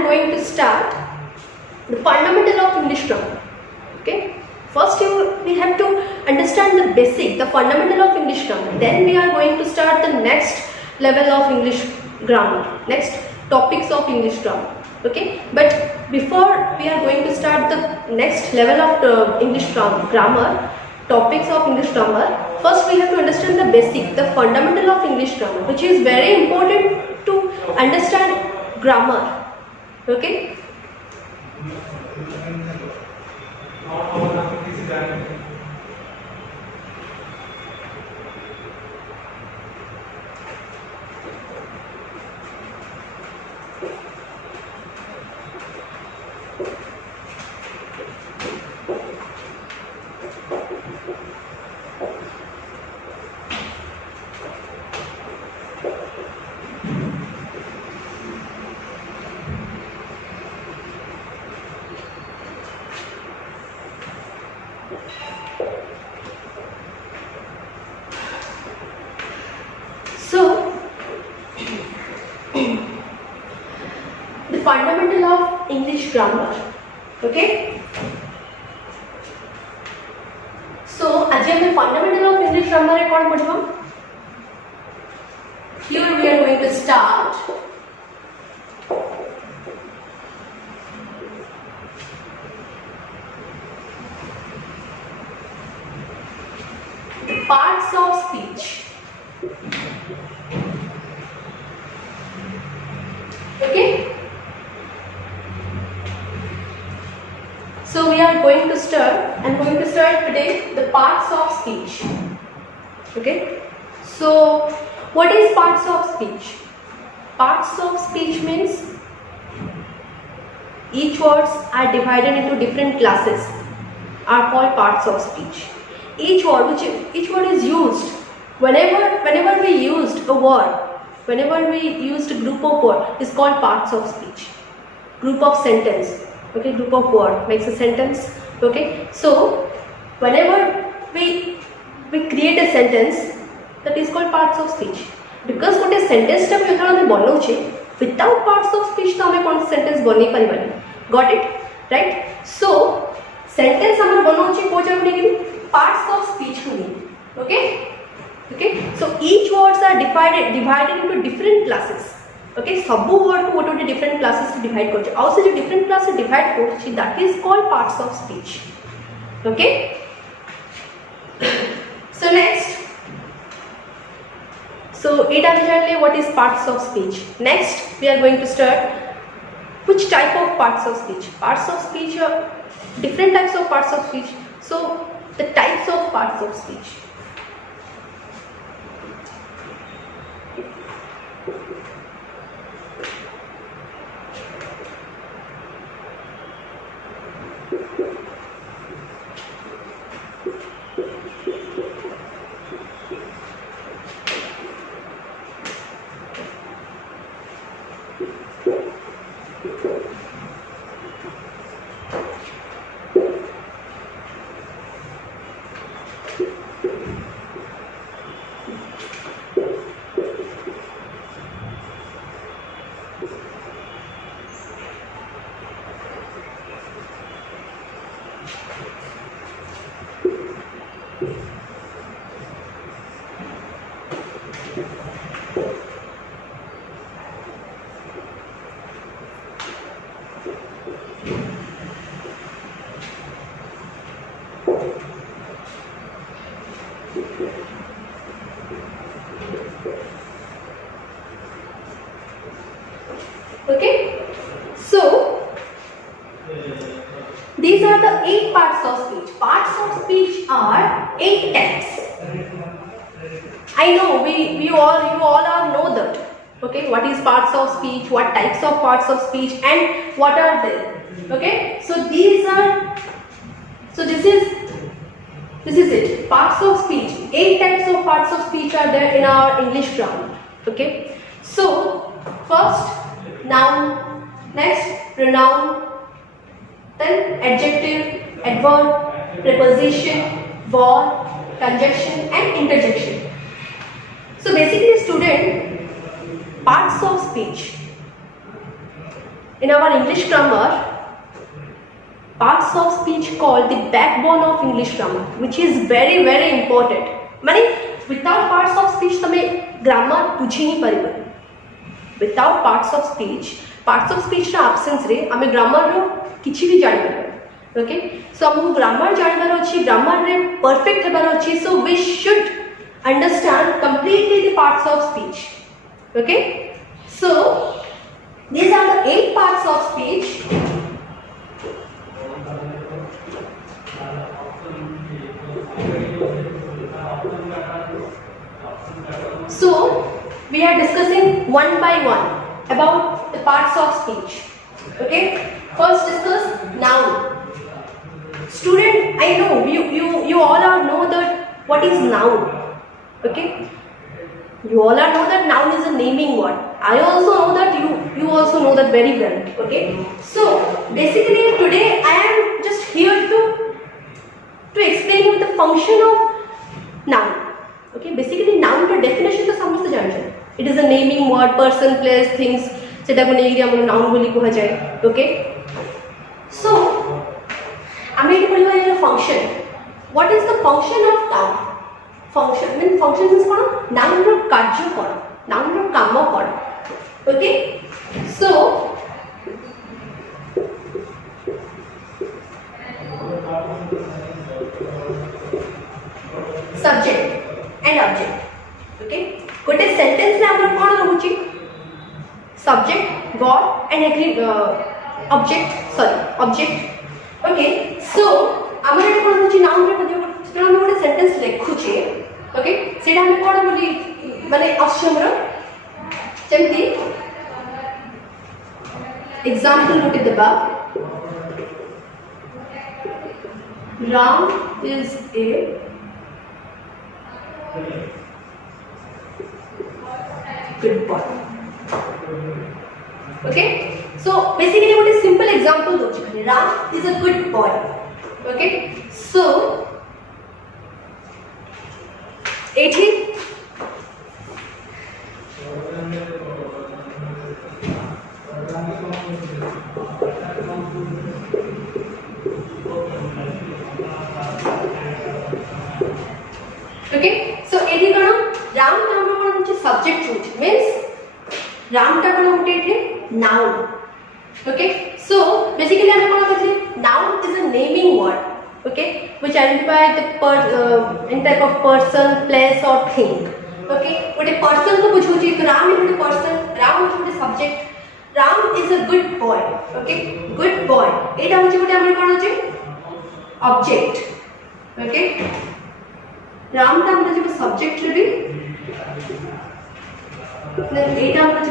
am going to start the fundamental of English grammar. Okay. First we have to understand the basic, the fundamental of English grammar. Then we are going to start the next level of English grammar, next topics of English grammar. Okay. But before we are going to start the next level of English grammar, topics of English grammar, first we have to understand the basic, the fundamental of English grammar, which is very important to understand grammar. Okay. So, the fundamental of English grammar. Okay. So, आज हम fundamental of English grammar है कौन पढ़ेगा? Here we are going to start. The parts of speech. Okay. So we are going to start. I'm going to start today the parts of speech. Okay. So what is parts of speech? Parts of speech means each words are divided into different classes, are called parts of speech. Each word is used whenever we used a word, whenever we used a group of word is called parts of speech. Group of sentence. Okay, group of word makes a sentence. Okay, so whenever we create a sentence, that is called parts of speech. Because what a sentence टा भी उतना बनौचे without parts of speech तो हमें कौन sentence बनी परिवानी. Got it? Right? So sentence हमें बनौचे को जाने के लिए parts of speech को नहीं. Okay? Okay? So each words are divided into different classes. Okay? सबू word को what different classes से divide करते. और से जो different classes divide करते, that is called parts of speech. Okay? So next. So what is parts of speech. Next we are going to start which type of parts of speech. Parts of speech are different types of parts of speech. So the types of parts of speech. Okay, so these are the 8 parts of speech. Parts of speech are 8 types. I know you all know that. Okay, what is parts of speech, what types of parts of speech, and what are they? Okay, so this is it. Parts of speech. 8 types of parts of speech are there in our English grammar. Okay, so first noun, next pronoun, then adjective, adverb, preposition, verb, conjunction and interjection. So basically student, parts of speech. in our English grammar, parts of speech called the backbone of English grammar, which is very very important. माने without parts of speech तमे grammar बुझी नहीं परिबो. Without parts of speech ना absence रे हमें grammar रो किछि भी जानि परिबो. Okay, so हमको grammar जानिबार अछि, grammar रे perfect हेबार अछि, so we should understand completely the parts of speech. Okay, so these are the 8 parts of speech. So we are discussing one by one about the parts of speech. Okay, first discuss noun. Student, I know you all are know that what is noun. Okay, you all are know that noun is a naming word. I also know that you also know that very well. Okay, so basically today I am just here to explain you the function of noun. Okay, basically noun का definition तो समझते जान जाए. It is a naming word, person, place, things. सेटा को नेगिरी हमने noun बोली को हजाए. Okay, so हमें ये बोलिए वाला function. What is the function of noun? Function means कौन? Noun रो कार्य कौन? Noun रो काम कौन? Okay, so subject and object. Okay, गोटे सेंटेंस रे हमर कोन रहउची? Subject, God and object. Okay, so हमर एटा कोन रहउची नाउन रे मध्ये सेटा हम गोटे सेंटेंस लिखुचे. Okay, सेटा हम कोन बोली माने अक्षर जेमती एग्जांपल गोटे देबा. Ram is a good boy. Okay, so basically what is simple example dochi. Ram is a good boy. Okay, so एठी okay, so एठी कोन राम नाम कोन होची सब्जेक्ट होची मींस राम टा कोन होटे एठी नाउन. Okay, so basically हम कोन कहली noun is a naming word. Okay, which identify the in type of person, place or thing. Okay, गोटे person को बुझोची तो राम is गोटे person, राम is गोटे subject. Ram is a good boy. Okay, good boy एटा होची गोटे हमर कोन होची object. Okay, राम टा हमर जे subject रे भी एटा हमर जे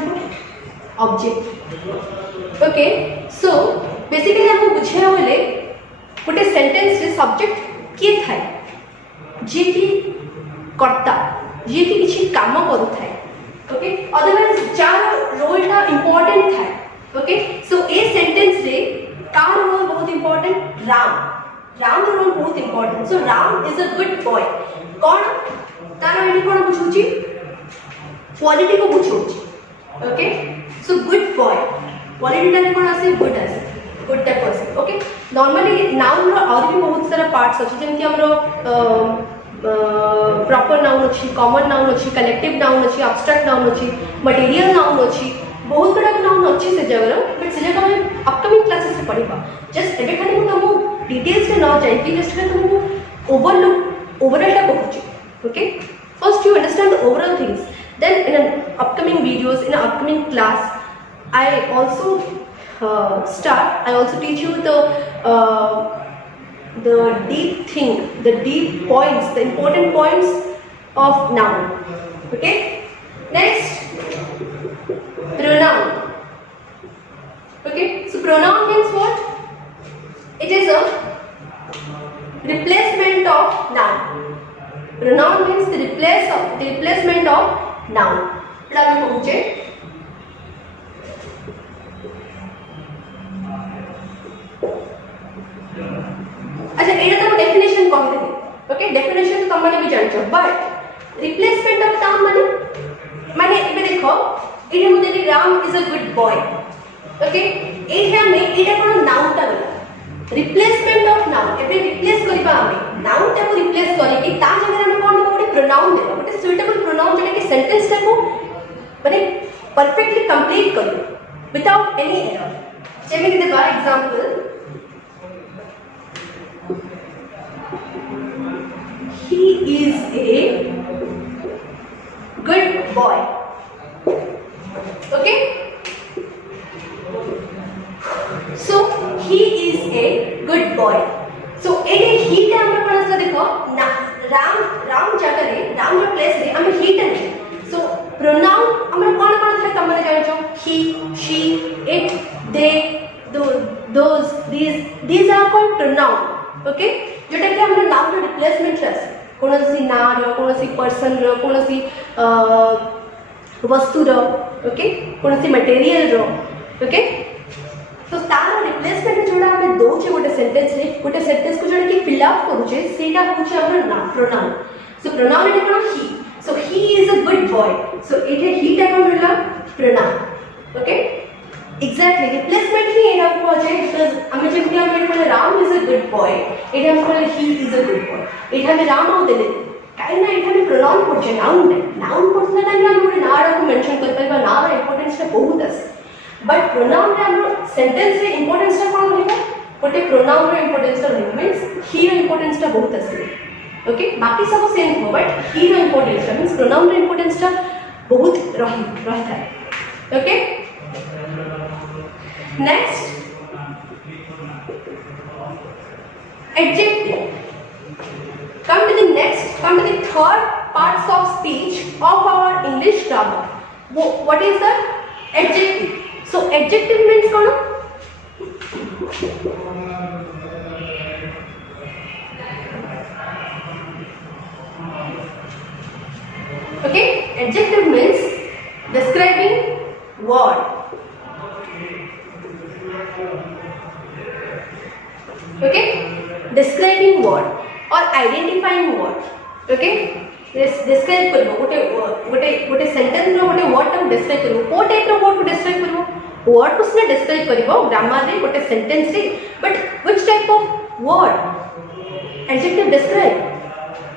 object. Okay, so basically हम बुझे बोले गोटे सेंटेंस रे सब्जेक्ट किए थाए जे कि कर्ता जे कि किछि काम करू थाए. ओके, अदरवाइज जार रोल टा इंपोर्टेंट थाए. ओके, सो ए सेंटेंस रे कार रोल बहुत इंपोर्टेंट. राम रोल बहुत important. So Ram is a good boy. कोन तार एडी कोन बुझुची क्वालिटी को बुझुची. Okay, so good boy quality टा कोन आसे गुड आसे good type person. Okay, normally noun रो और भी बहुत सारा पार्ट्स अछि जेमति हमरो प्रॉपर नाउन अछि, कॉमन नाउन अछि, कलेक्टिव नाउन अछि, एब्स्ट्रैक्ट नाउन अछि, मटेरियल नाउन अछि. बहुत बड़ा नाउन अछि से जगह बट से जगह हम अपकमिंग क्लासेस में पढ़िबा. जस्ट एबे खाली हम डिटेल्स में न जाई कि जस्ट हम ओवरऑल टा कहूची. Okay, first you understand the overall things, then in upcoming videos, in upcoming class I also I also teach you the deep thing, the deep points, the important points of noun. Okay, next pronoun. Okay, so pronoun means what? It is a replacement of noun. Pronoun means the replacement of noun. अच्छा एटा तो definition कहते हैं. Okay, definition तो तुम माने भी जानछो, but replacement of noun माने एबे देखो एटा मुदे Ram is a good boy. Okay, एठी हमें एटा कोन नाउन टा गला रिप्लेसमेंट ऑफ नाउन एबे रिप्लेस करबा हमें नाउन टा को रिप्लेस करी कि ता जगह हमें कोन गोटे प्रोनाउन देबा गोटे सुइटेबल प्रोनाउन जेने कि सेंटेंस टा को माने परफेक्टली कंप्लीट करू विदाउट एनी एरर जेमे कि देखा example he is a good boy okay so he is a good boy so Ete he टा हमर कोन असला देखो ना राम जगह रे राम जो प्लेस रे हम he टा ने so pronoun हमर कोन कोन था तमने जानो छो he she it they those these are called pronoun okay जोटा कि हमर नाउन रो रिप्लेसमेंट छस कोनोसी ना रो कोनोसी पर्सन रो कोनोसी वस्तु रो ओके कोनोसी मटेरियल रो ओके तो तार रिप्लेसमेंट जोड़ा हमें दो छे गोटे सेंटेंस को जोड़ा कि फिल अप करू छे सेटा होचे हमर नाउन प्रोनाउन सो प्रोनाउन एटा कोन he so he is a good boy so एटा ही टा कोन होला pronoun okay exactly replacement he एटा को जाय बिकॉज़ हमें जेम कि हम बोले Ram is a good boy एटा हम बोले he is a good boy एटा में राम आउ देले काहे ना एटा में प्रोनाउन पड़छे नाउन पड़छे टाइम हम गोटे ना रा को मेंशन कर परबा ना रा इंपोर्टेंस टा बहुत আছে बट प्रोनाउन रे हम सेंटेंस रे इंपोर्टेंस टा कोन होइबा गोटे प्रोनाउन रे इंपोर्टेंस टा मींस ही रो इंपोर्टेंस टा बहुत আছে ओके बाकी सब सेम हो बट ही रो इंपोर्टेंस टा मींस प्रोनाउन रे इंपोर्टेंस टा बहुत रहता है okay next adjective come to the third parts of speech of our English grammar what is the adjective so adjective means kono okay adjective means describing word okay describing word or identifying word okay describe करबो गोटे sentence रो गोटे word टा describe करबो को type रो word को describe करबो word को से डिस्क्राइब करबो ग्रामर रे गोटे सेंटेंस रे but which type of word adjective describe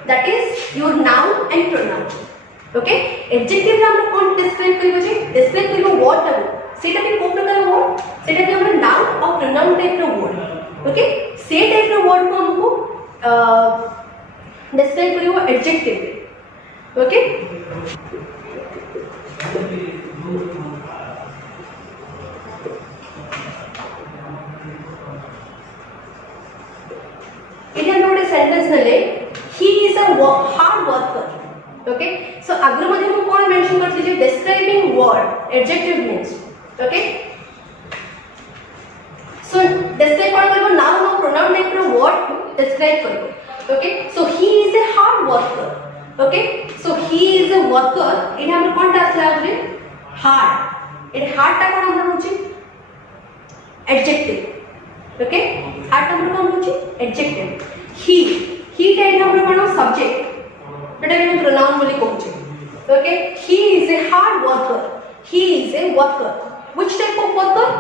that is your noun and pronoun okay adjective रे हम कोन डिस्क्राइब करबो जे डिस्क्राइब करबो वर्ड टा सेटा के को प्रकार वर्ड सेटा के हम नाउन और प्रोनाउन टाइप रो वर्ड ओके से टाइप रो वर्ड को हमको डिस्क्राइब करियो एडजेक्टिव ओके इधर नोटे सेंटेंस नले he is a hard worker okay so अग्र मध्ये हम कोन मेंशन करथि जे describing word adjective means okay so describe कोन करबो नाउन और प्रोनाउन टाइप रो वर्ड डिस्क्राइब करबो okay so he is a hard worker okay so he is a worker इन हमर कोन टा असला जे hard इन hard टा कोन हमर होची adjective okay hard हमर कोन होची adjective he टाइप हमर कोन subject बेटा के प्रोनाउन बोली कहूची okay he is a hard worker he is a worker which type of worker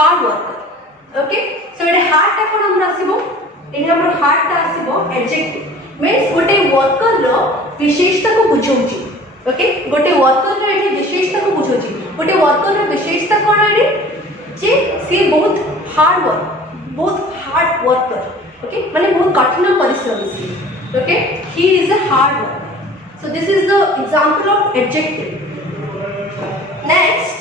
hard worker okay so Etah hard टा कोन हमरा आसीबो इन हमर हार्ड टा आसीबो एडजेक्टिव मींस गोटे वर्कर रो विशेषता को बुझौची ओके गोटे वर्कर रो एठी विशेषता को बुझौची गोटे वर्कर रो विशेषता कोन एठी जे सी बहुत हार्ड वर्कर ओके माने बहुत कठिन परिश्रमी सी okay he is a hard worker so this is the example of adjective next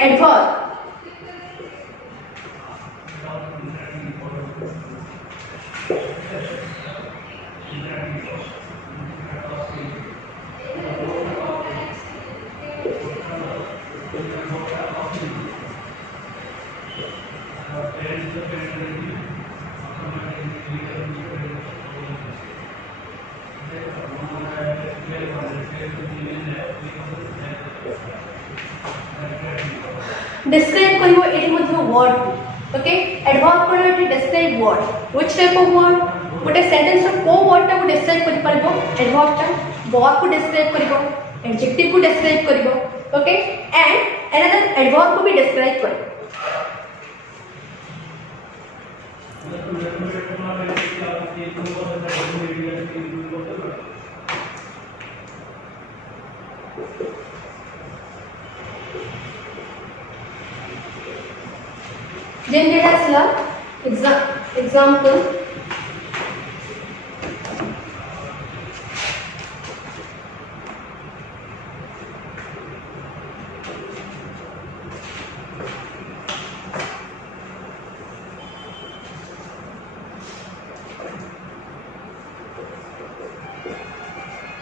adverb describe karibo eti madhya word okay adverb karibo eti describe word which type of word गोटे sentence रो को word टा को describe करि परबो adverb टा verb को describe करिवो adjective को डिस्क्राइब करिवो ओके एंड अनदर एडवर्ब को भी डिस्क्राइब करिवो then let us learn example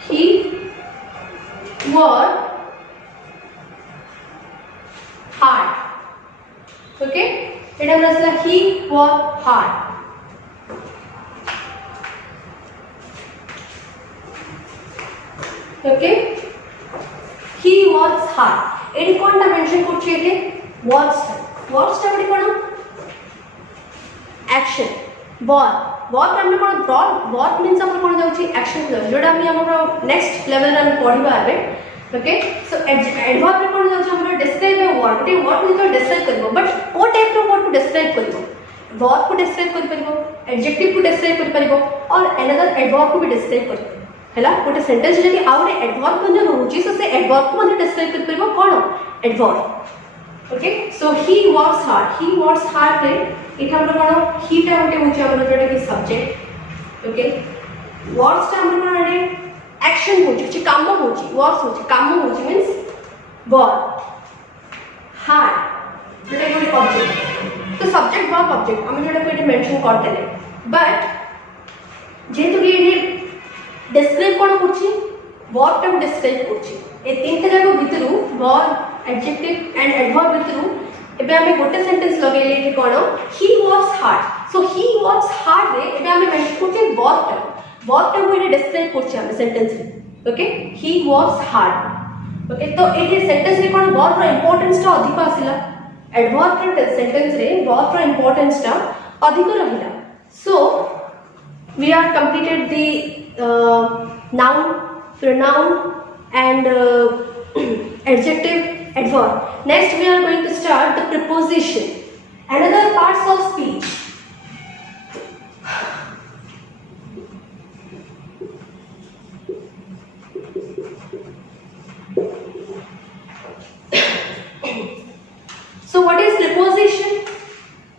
he worked hard okay it is he worked hard okay he works hard एडी कोनटा मेंशन करछि एले वर्ड्स टा कोन एक्शन वर्ब हमने कोन वर्ब मींस हमर कोन जाउछि एक्शन जोडा हम हमर नेक्स्ट लेवल रे पढिबा आबे ओके सो एडवर्ब रे कोन जाउछि हमर डिस्क्राइब ए वर्ड ते वर्ड को जो डिस्क्राइब करबो बट ओ टाइप रो वर्ड को डिस्क्राइब करबो वर्ब को डिस्क्राइब कर परबो एडजेक्टिव को डिस्क्राइब कर परबो और अनदर एडवर्ब को भी डिस्क्राइब कर हैला गोटे सेंटेंस जदी आउटे एडवर्ब को जो रहउछि सो से एडवर्ब को मन डिस्क्राइब कर परबो कोन adverb okay so he works hard रे इटा हमर कोन ही टा गोटे होछि हमर जोटा कि सब्जेक्ट ओके वर्ड्स टा हमर कोन रे एक्शन होछि काम होछि वर्ड्स होछि काम होछि मींस वर्ब हार्ड जोटा कि ऑब्जेक्ट तो सब्जेक्ट वर्ब ऑब्जेक्ट हम जोटा को मेंशन करते ले बट जेतु कि डिस्क्राइब कोन करछि वर्ब टा डिस्क्राइब करछि ए तीन तरह को भितरु वर्ब एडजेक्टिव एंड एडवर्ब भितरु एबे हमें गोटे सेंटेंस लगेले कि कोन he works hard so he works hard रे एबे हमें मेंशन करछि वर्ब टा को डिस्क्राइब करछि हम सेंटेंस रे ओके ही वर्क्स हार्ड ओके तो ए सेंटेंस रे कोन वर्ब रो इंपोर्टेंस टा अधिक आसिला एडवर्ब रो सेंटेंस रे वर्ब रो इंपोर्टेंस टा अधिक रहिला सो we are completed the noun pronoun and adjective adverb next we are going to start the preposition another parts of speech so what is preposition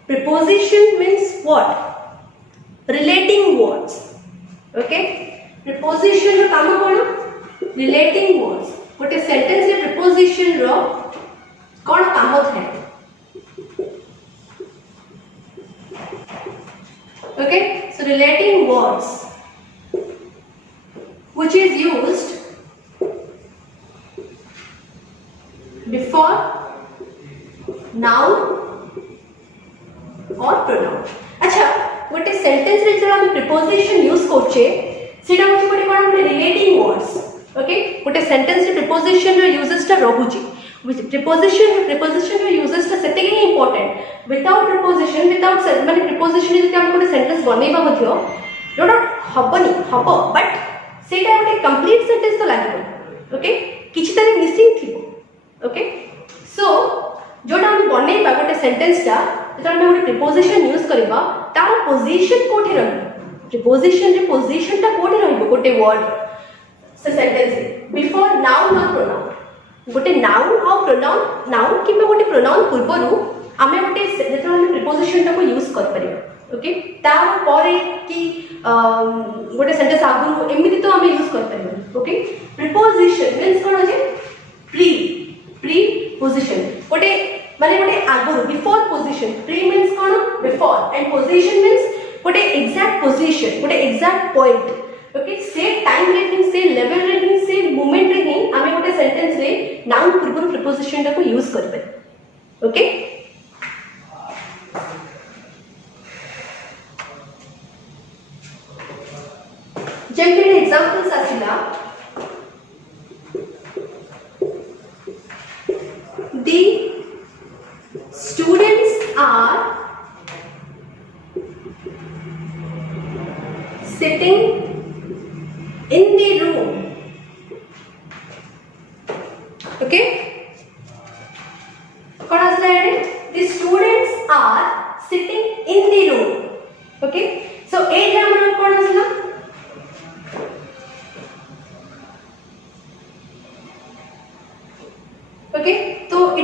preposition means what relating words okay preposition रो काम कोन relating words गोटे sentence रे preposition रो कोन काम थाए okay so relating words which is used before noun or pronoun अच्छा गोटे sentence रे जरा हम प्रीपोजिशन यूज करछे सेटा होछि कोन कोन रिलेटिंग वर्ड्स ओके गोटे सेंटेंस रे प्रीपोजिशन रो यूजेस ता रहउछि प्रीपोजिशन रो यूजेस ता सेते कि इंपोर्टेंट विदाउट प्रीपोजिशन विदाउट माने प्रीपोजिशन जति हम गोटे सेंटेंस बनेबा मथियो जोडा हबनी हबो बट सेटा गोटे कंप्लीट सेंटेंस तो लागिबो ओके किछि तारे मिसिंग थिबो ओके सो जोडा हम बनेबा गोटे सेंटेंस ता जब हम गोटे प्रीपोजिशन यूज करबा तार पोजीशन कोठी रहबो प्रीपोजिशन रे पोजीशन ता कोठी रहबो गोटे वर्ड से सेंटेंस रे बिफोर नाउन और प्रोनाउन गोटे नाउन और प्रोनाउन नाउन किबा गोटे प्रोनाउन पूर्वरु हमें गोटे जब हम प्रीपोजिशन ता को यूज कर परिबो ओके तार परे कि गोटे सेंटेंस आगु एमिति तो हमें यूज कर परिबो ओके प्रीपोजिशन मींस कोन होजे प्री पोजीशन गोटे माने गोटे आगु before position pre means cone before and position means गोटे एग्जैक्ट पोजीशन गोटे एग्जैक्ट पॉइंट ओके से टाइम रे मींस से लेवल रे मींस से मोमेंट रे ही हमें गोटे सेंटेंस रे नाउन पूर्व प्रीपोजिशन ता को यूज करबे ओके जब के एग्जांपल्स आसिला the students are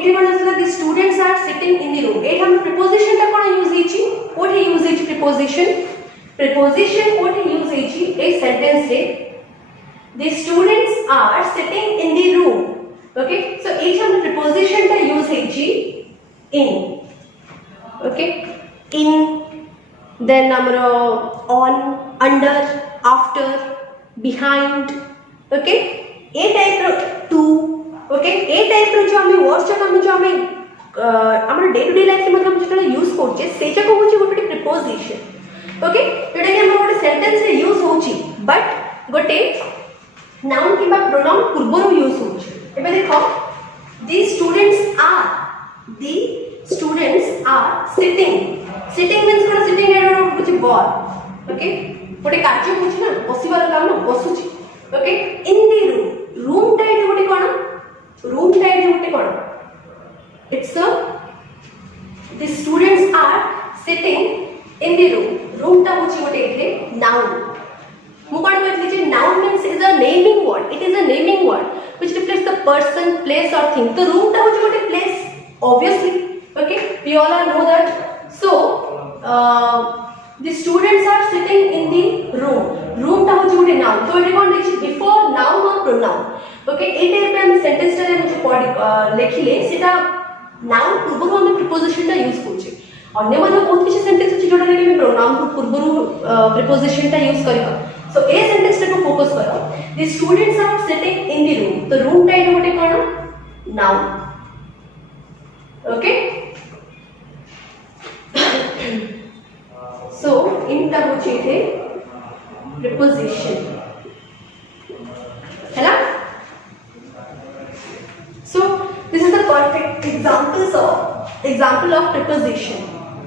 एठी कोन आसला the students are sitting in the room एठी हम प्रीपोजिशन ता कोन यूज हेची कोठे यूज हेची प्रीपोजिशन कोठे यूज हेची ए सेंटेंस रे the students are sitting in the room okay so एठी हम प्रीपोजिशन ता यूज हेची in okay in then amro on under after behind okay a type ro to okay a type ro jo ami words jo ami amar day to day life me हम जेटा use करछे सेटा को होची गोटे preposition okay जेटा कि हम गोटे sentence रे यूज होची बट गोटे नाउन किबा प्रोनाउन पूर्वरु यूज होची एबे देखो the students are sitting means कोन सिटिंग एरो कुछ वर्ब ओके गोटे कार्य होची ना बसिबार काम ना बसुची okay in the room type गोटे कोन it's a the students are sitting in the room ता होची गोटे एथे नाउन मु कोन कहली जे noun means is a naming word it is a naming word which replace the person place और थिंग तो रूम ता होची गोटे place obviously okay we all know that so the students are sitting in the room ta hochi gote noun so it kon reach before noun or pronoun okay A type पे हम sentence रे जो पढी लेखिले सेटा noun पूर्वरु हम preposition ता use करछे अन्य माने बहुत किछि सेंटेंस अछि जोटा रे हम प्रोनाउन पूर्वरु प्रीपोजिशन ता यूज करबा सो ए सेंटेंस रे को फोकस करो the students are sitting in the room तो रूम टाइप गोटे कोन noun okay so in ta hoche the preposition है ना so this is the perfect example of preposition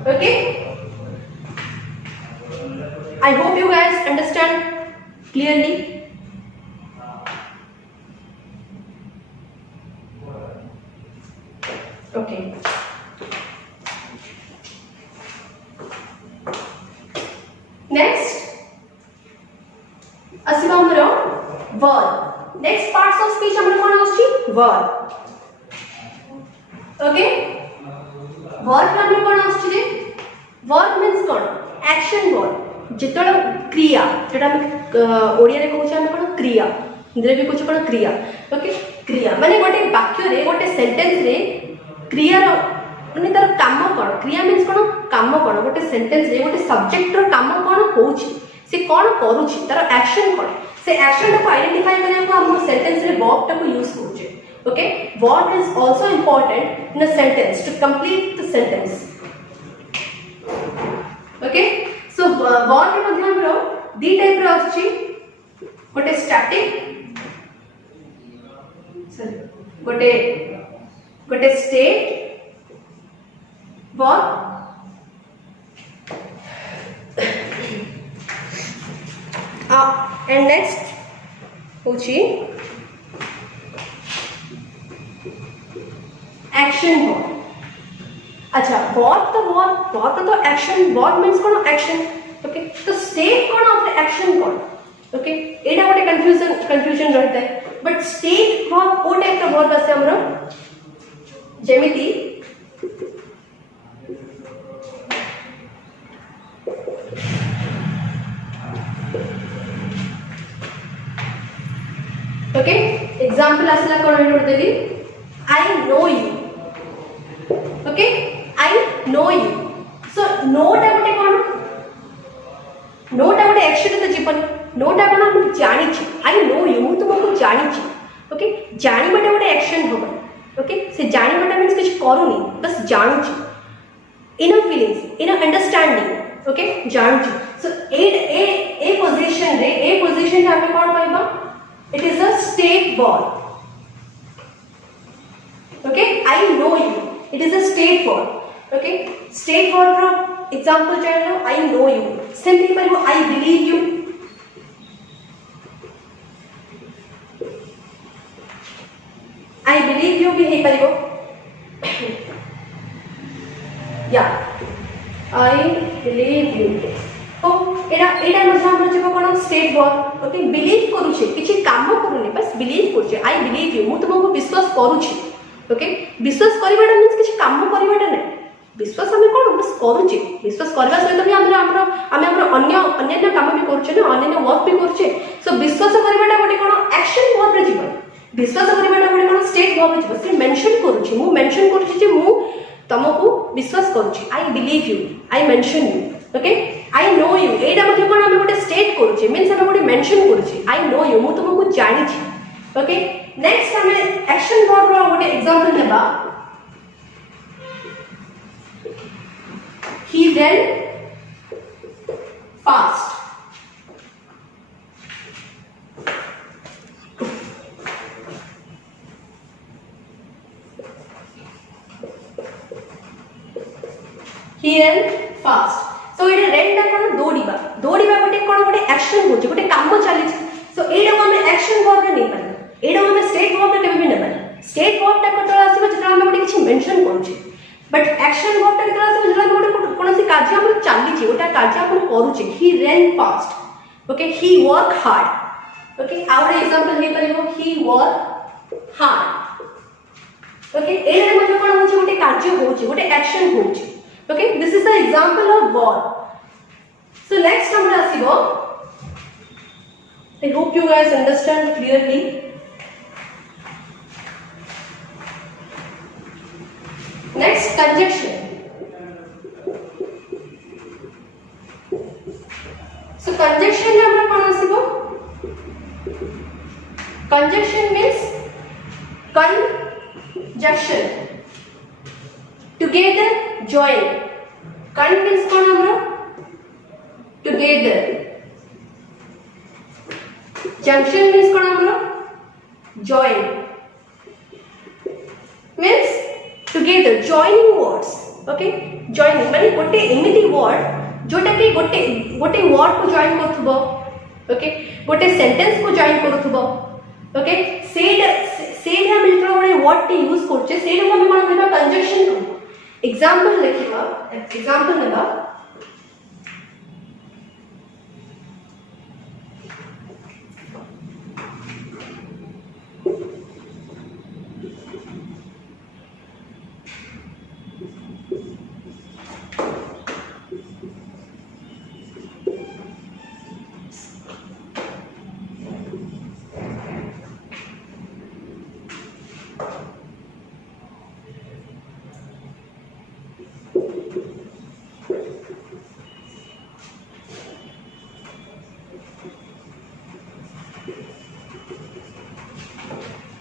okay I hope you guys understand clearly okay next asiba amro verb next parts of speech amro kon aski verb okay verb amro kon aski je verb means kon action word जेतळ क्रिया जेटा हम ओडिया रे कहूछ हम कोन क्रिया हिंदी रे भी कहूछ कोन क्रिया okay क्रिया माने गोटे वाक्य रे गोटे सेंटेंस रे क्रिया रो माने तार काम कोन क्रिया मींस कोन काम कोन गोटे सेंटेंस रे गोटे सब्जेक्ट रो काम कोन होउची से कोन करूची तार एक्शन कोन से एक्शन को आइडेंटिफाई करने को हम सेंटेंस रे वर्ब टा को यूज करूचे okay verb is also important in a sentence to complete the sentence okay so verb के मध्य हमरो दी टाइप रो आछि गोटे स्टैटिक सॉरी गोटे स्टेट वर्ब एंड नेक्स्ट होची एक्शन वर्ब अच्छा वर्ब तो एक्शन वर्ब मींस कोन एक्शन ओके तो स्टेट कोन ऑफ द एक्शन कोन ओके एटा गोटे कंफ्यूजन रहता है बट स्टेट वर्ब को टाइप का वर्ब आसे हमरो जेमिति ओके एग्जांपल आसला कोन नोट देली I know you okay I know you so नोटा गोटे कोन नोटा गोटे एक्शन तो जीवन नोटा कोन हम जानि छी आई नो यू मु तुमको जानि छी ओके जानि बटे गोटे एक्शन होबा ओके से जानि बटे मींस कुछ करूनी बस जानु छी in a feelings in a understanding okay जानु छी सो ए पोजीशन रे ए पोजीशन रे हम कोन पाइबा it is a state verb okay I know you it is a state verb okay state verb ro example chalo I know you simply paribo I believe you I believe you भी हे paribo yeah I believe you तो एटा मध्य हम जेको कोन state verb okay believe करू छी किछि काम करूनी बस believe करू छी I believe you मु तुमको विश्वास करू छी ओके विश्वास करवाटा मीन्स किसी काम करवाटा नहीं विश्वास आम कौन बस करुचे विश्वास करने सहित भी अन्य काम भी करुचे ना अन्य वर्क भी करुचे सो विश्वास करवाटा गोटे कौन एक्शन वर्ब रे जीवन विश्वास करवाटा गोटे कौन स्टेट वर्ब रे जीवन से मेंशन करुचे मु मेंशन करुचे जे मु तुमको विश्वास करुचे I believe you I mention you okay I know you एटा मध्ये कोन हम गोटे स्टेट करुचे मीन्स हम गोटे मेंशन करुचे आई नो यू मु तुमको जानि छी ओके नेक्स्ट हम एक्शन वर्ब रो गोटे एग्जांपल लेबा he ran fast he ran fast so it ran टा कोन दौड़ीबा गोटे कोन गोटे एक्शन होची गोटे काम चली सो एटा को हम एक्शन वर्ब रे नै पानी एटा हम स्टेट वर्ब रे केबे भी नै पानी स्टेट वर्ब टा कतला आसीबा जेटा हम गोटे किछि मेंशन करूची बट एक्शन वर्ब टा कतला आसीबा जेटा हम गोटे कोनोसी कार्य हम चली छी गोटा कार्य हम करूची he ran fast okay he work hard okay आउर एग्जांपल हे परिबो he work hard ओके एटा मध्ये कोन होची गोटे कार्य होची गोटे एक्शन होची okay this is the example of verb so next हम आसीबो I hope you guys understand clearly next conjunction so conjunction में हमरा कोन आसीबो conjunction means conjunction together join con means कोन हमरा together junction means कोन हमरा join means together joining words okay joining माने गोटे एमिति word जोटा कि गोटे वर्ड को जॉइन करथबो ओके गोटे सेंटेंस को जॉइन करथबो ओके सेड हम मिलतो गोटे वर्ड टी यूज करछे सेड को हम कोन करबा कंजंक्शन करबो एग्जांपल लिखिबा एग्जांपल लेबा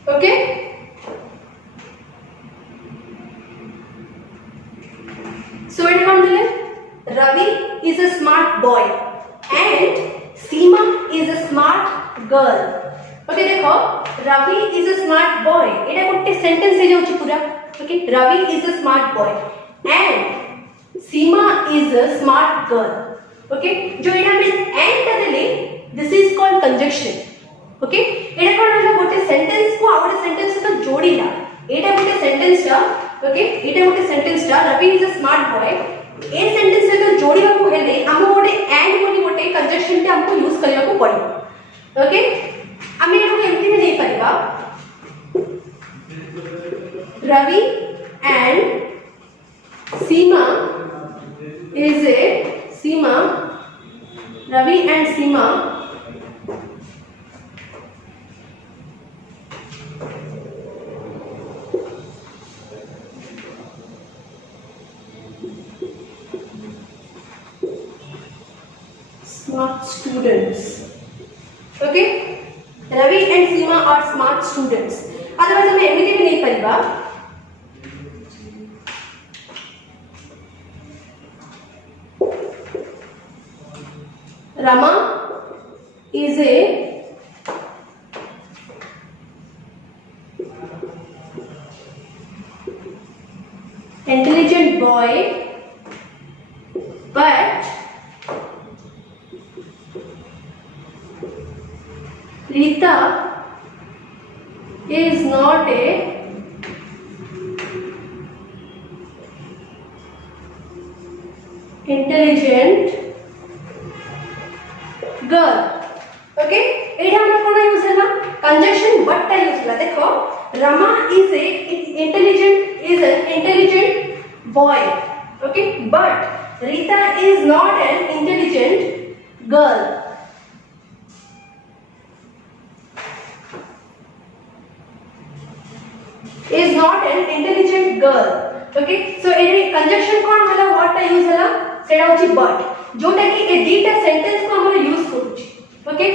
okay so it is Ravi is a smart boy and Seema is a smart girl okay देखो Ravi is a smart boy एटा गोटे सेंटेंस हे जाउची पूरा okay Ravi is a smart boy and Seema is a smart girl okay जो एटा में and ता देले this is called conjunction okay एटा कोन रहला गोटे सेंटेंस को आ गोटे सेंटेंस सहित जोड़ीला एटा गोटे सेंटेंस टा ओके एटा गोटे सेंटेंस टा Ravi is a smart boy ए सेंटेंस सहित जोड़ीबा को हेले हम गोटे एंड बोली गोटे कंजंक्शन टा हमको यूज करिया को पड़िबो ओके हम एटा को एमती में नहीं परिबा Ravi and Seema Ravi and Seema smart students okay Ravi and Seema are smart students otherwise हमें एमिति भी नहीं परिबा Rama is a intelligent boy but Rita is not a intelligent girl. Okay? एटा हमरा कोन यूज हैला कंजक्शन बट टा यूज होला देखो Rama is an intelligent boy, okay, but Rita is not an intelligent girl. Is not an intelligent girl, okay. So A conjunction कोन होला what टा use होला सेटा होची but जोटा कि ए दीटा सेंटेंस को हम यूज करूची, ओके.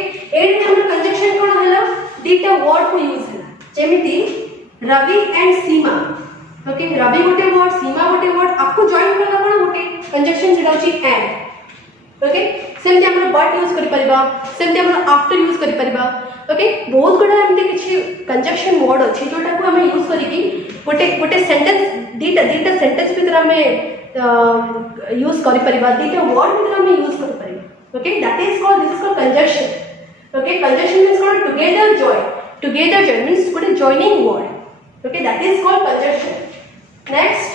एडी हम कंजक्शन कोन होला दीटा वर्ड को यूज होला जेमिति रवि एंड सीमा, ओके. रवि गोटे वर्ड सीमा गोटे वर्ड आपको जॉइन करला कोन गोटे कंजक्शन सेटा होची एंड, ओके. सेमति हम but यूज करि परिबा, सेमति हम आफ्टर यूज करि परिबा, ओके. बहुत गुडा एमती किछि कंजक्शन वर्ड अछि जोटा को हम यूज करिकि गोटे गोटे सेंटेंस दीटा सेंटेंस भीतर हम यूज करि परिबा, दीटा वर्ड भीतर हम यूज करि परिबा, okay. That is called, this is called conjunction, okay. Conjunction means called together join means गोटे joining word, okay. That is called conjunction. Next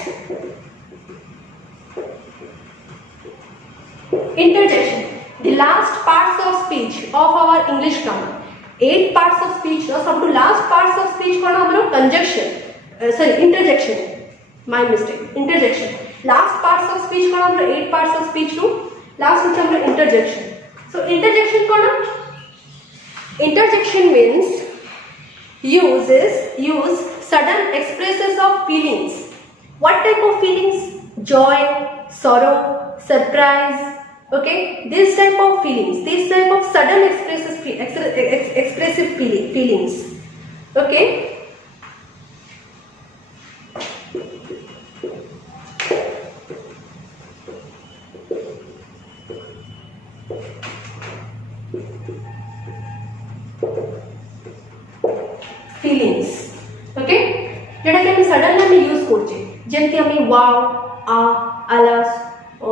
interjection, the last parts of speech of our English grammar. 8 parts of speech no, सब to last parts of speech कौन हमारा conjunction, sorry interjection, my mistake, interjection. Last parts of speech कौन हमारा 8 parts of speech नो last which हमारा interjection. So interjection कौन? Interjection means use sudden expressions of feelings. What type of feelings? Joy, sorrow, surprise, okay. This type of feelings, this type of sudden expressive feelings, okay. feelings, okay. जेटा कि हम suddenly हम use करछे जेमति हम वाव आ आलस ओ,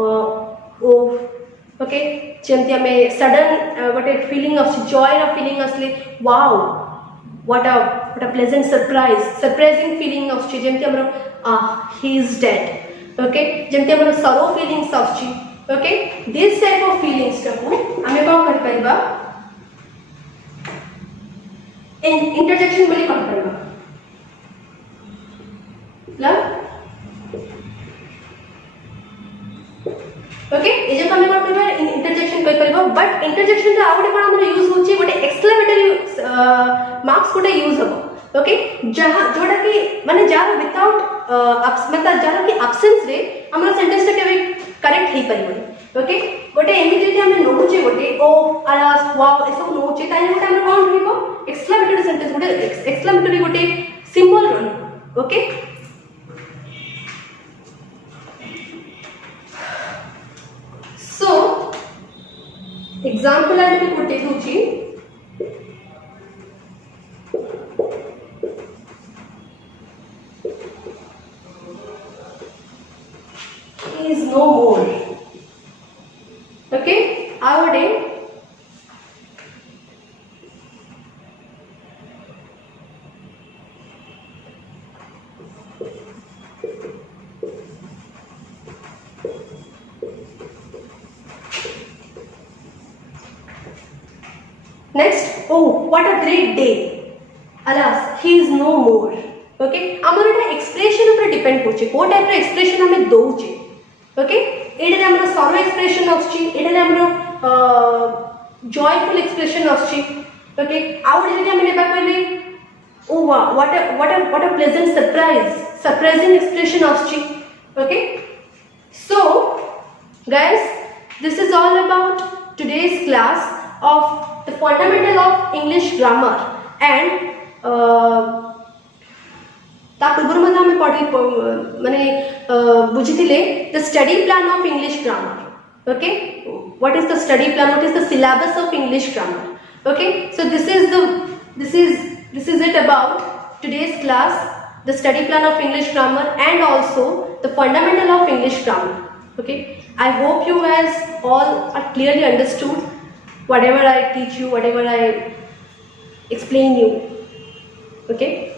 okay. जेमति हमें sudden गोटे feeling of joy रा feeling असले wow what a pleasant surprising feeling of जेमति हमरो ही इज डेड, ओके. जेमति हमरो sorrow feelings of okay. This type of feelings को हमें कोन कर परिबा इंटरजेक्शन बोली कोन परिबा ला, ओके. ए जे हमें कोन करबा इंटरजेक्शन कर करबा, बट इंटरजेक्शन ता आउटे कोन हमर यूज होची गोटे एक्सक्लेमेटरी मार्क्स गोटे यूज हबो, ओके. जहां जोटा कि माने जार विदाउट मतलब जार कि एब्सेंस रे हमर सेंटेंस ता केबे करेक्ट हे परिबो, ओके. गोटे एमिति जे हम नोचे गोटे ओ आलास वाव ए सब नोचे ताई गोटे हम कोन रहइबो एक्सक्लेमेटरी सेंटेंस गोटे एक्सक्लेमेटरी गोटे सिंबल रहइबो, okay. So example I will put it to is no more, okay. I would next, oh what a great day, alas he is no more, okay. हमर एटा एक्सप्रेशन ऊपर depend करछे को type रो expression हमें दोउछे, okay. एटा हमर सरो expression आछी, एटा हमर joyful expression आछी, ओके. आउट जे हम लेबा कहले ओ वाह what a pleasant surprising expression आछी, okay. So guys, this is all about today's class of the fundamental of English grammar and ता पूर्व में हमें पढ़ी माने बुझिथिले the study plan of English grammar, okay. What is the study plan, what is the syllabus of English grammar, okay. So this is it about today's class, the study plan of English grammar and also the fundamental of English grammar, okay. I hope you guys all are clearly understood whatever I teach you, whatever I explain you, okay.